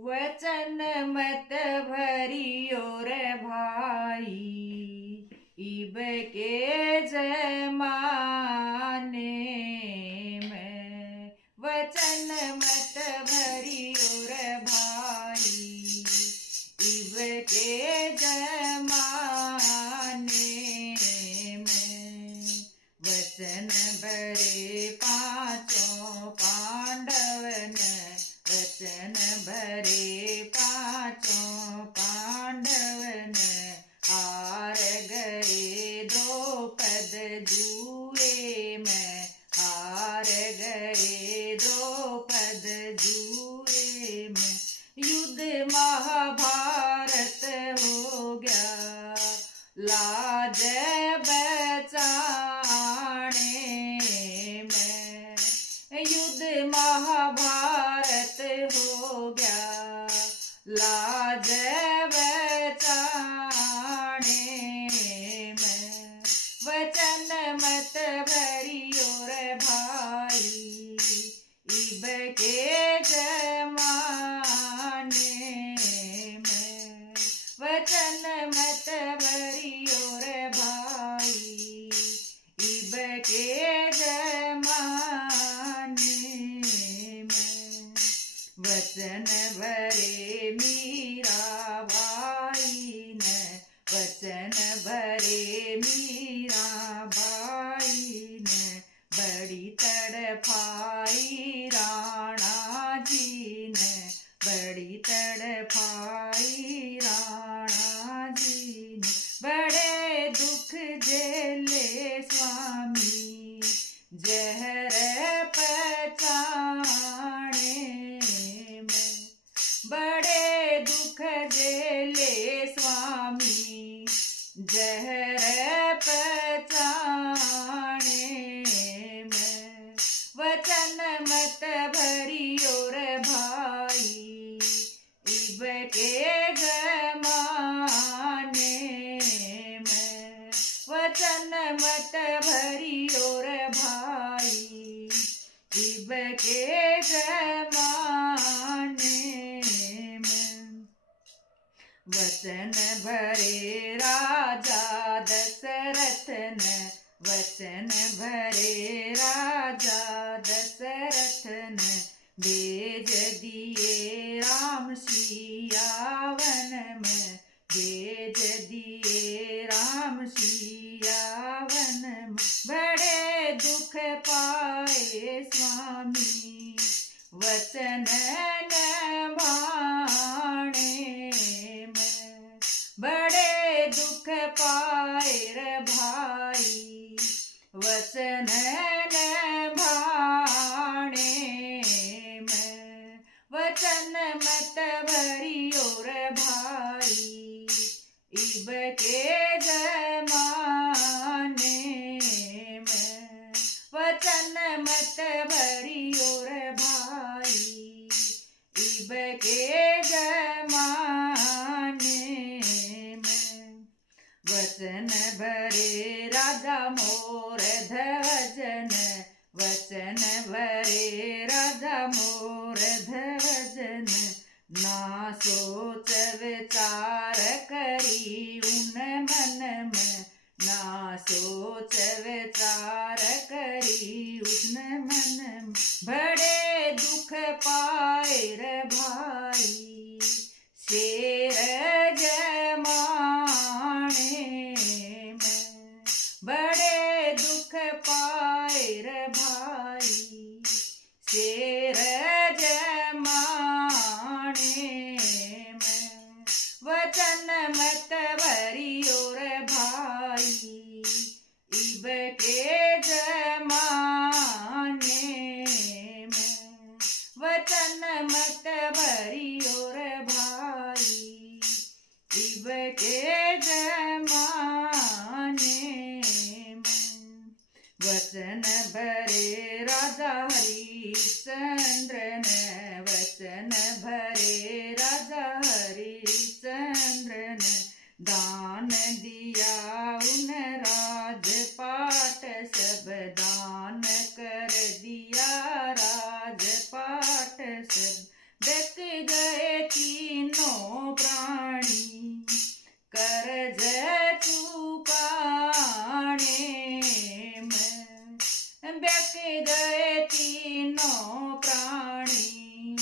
वचन मत भरियो रे भाई, इब के जमाने में। वचन मत भरियो रे भाई, इब के जमाने में। वचन भरे पांचों पांडवन, वचन भरे पांचों पांडवन, हार गए द्रौपद जुए में, हार गए द्रौपद जुए में। युद्ध महाभारत हो गया लाज बचाने में। युद्ध महाभारत हो गया लाज बचाने में। वचन मत भरियो रे भाई, इब के जमाने में। वचन मत भरियो रे भाई, इब के जमाने में। वचन भरे मीरा भाई ने, वचन भरे मीरा भाई ने, बड़ी तड़पाई राणा जी ने, बड़ी तड़पाई राणा जी ने। बड़े दुख झेले स्वामी जहर पचाने में। बड़े दुख झेले स्वामी जहर पचाने में। वचन मत भरियो रे भाई, इब के जमाने में। वचन मत भरियो रे भाई, इब के जमाने में। वचन भरे राजा दशरथ ने, वचन भरे राजा दशरथ ने, भेज दिए राम सिया वन में, भेज दिए राम सिया वन में। बड़े दुख पाए स्वामी वचन निभाने में। बड़े दुख पाए रे भाई वचन निभाने में। वचन मत भरियो रे भाई, इब के जमाने में। वचन मत भरियो रे भाई, इब के जमाने में। वचन भरे राजा मोर ध्वजन, वचन भरे राजा मोर ध्वजन। ना सोच विचार करी उन मन में, ना सोच विचार करी उन मन में। बड़े दुख पाए रे भाई शेर जमाने में। बड़े दुख पाए रे भाई शेर जमाने में। वचन मत भरियो रे भाई, इब के जमाने में। वचन मत भरियो रे भाई, इब के जमाने में। वचन भरे राजा हरिश्चंद्र ने, वचन भरे राजा हरिश्चंद्र ने। दान दिया उन राजपाट सब, दान कर दिया राजपाट सब। बेक गए तीनों प्राणी कर्ज चुकाने में। बेक गए तीनों प्राणी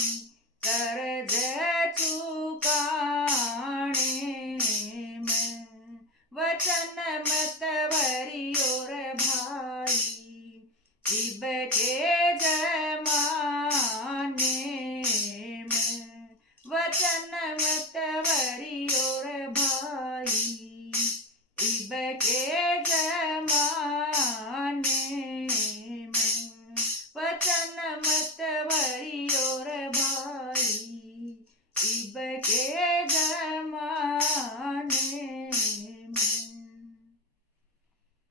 कर्ज चुकाने में। वचन मत वरियोर भाई इब के जमाने में। वचन मत वरियोर भाई इब के